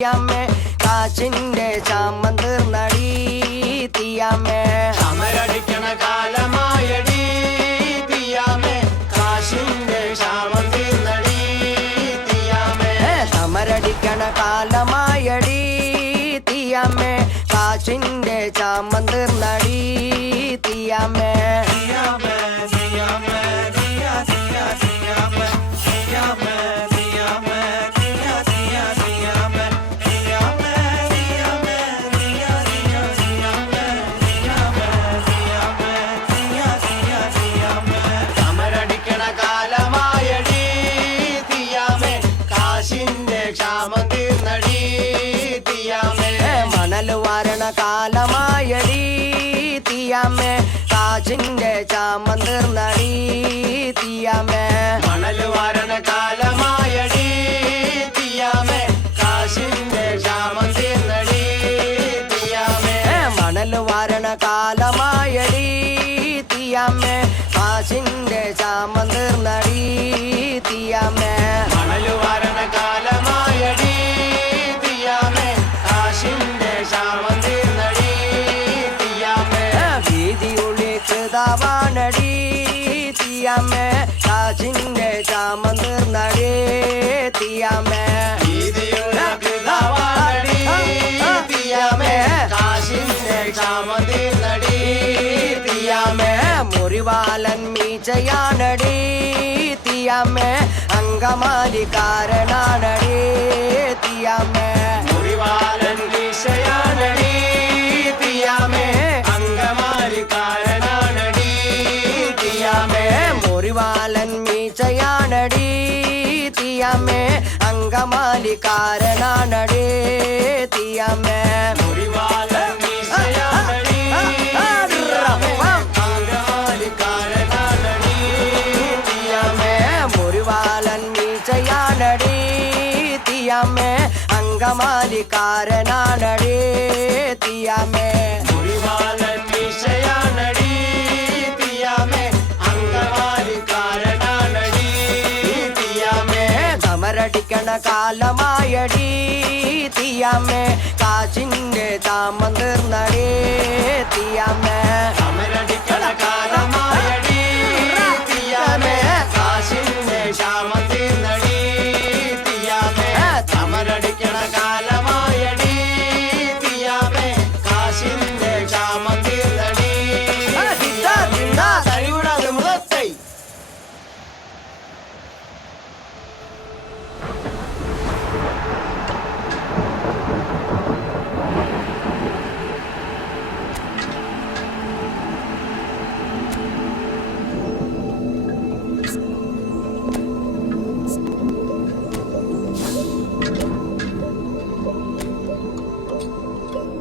തീയാമ്മേ കാച്ചിന്റെ ചാമം തീർന്നടി തീയാമ്മേ സമരടിക്കണ കാലമായടി തീയാമ്മേ കാശിന്റെ ക്ഷാമം തീർന്നടി തീയാമ്മേ സമരടിക്കണ കാലമായടി തീയാമ്മേ കാച്ചിന്റെ ചാമം തീർന്നടി തീയാമ്മേ കാലമായടി തീയാമ്മേ കാച്ചിന്റെ ചാമം തീർന്നടി തീയാമ്മേ മണൽ വാരണ കാലമായടി തീയാമ്മേ കാശിന്റെ ക്ഷാമം തീർന്നടി തീയാമ്മേ മണൽ വാരണ കാലമായടി തീയാമ്മേ കാച്ചിന്റെ ചാമം തീർന്നടി തീയാമ്മേ മണൽ വാരണ കാലമായടി തീയാമ്മേ കാശിന്റെ ക്ഷാമം വാണടി തീയാമ്മേ കാച്ചിന്റെ ചാമം തീർന്നടി തീയാമ്മേ തീയാമ്മേ കാശിന്റെ ക്ഷാമം തീർന്നടി തീയാമ്മേ മുറിവാലൻ മീച്ചയാണടി തീയാമ്മേ അങ്കമാലിക്കാരനാണടി തീയാമ്മേ മുറിവാലൻ മീശയാണടി തീയാമ്മേ അങ്കമാലിക്കാരനാണടി തീയാമ്മേ മുറിവാലൻ മീച്ചയാണടി തീയാമ്മേ അങ്കമാലിക്കാരനാണടി തീയാമ്മേ മുറിവാലൻ മീശയാണടി അങ്കമാലിക്കാരനാണടി തീയാമ്മേ മുറിവാലൻ മീച്ചയാണടി തീയാമ്മേ അങ്കമാലിക്കാരനാണടി തീയാമ്മേ മുറിവാലൻ മീശയാണടി തീയാമ്മേ അങ്കമാലിക്കാരനാണടി തീയാമ്മേ സമരടിക്കണ കാലമായടി തീയാമ്മേ കാച്ചിന്റെ ചാമം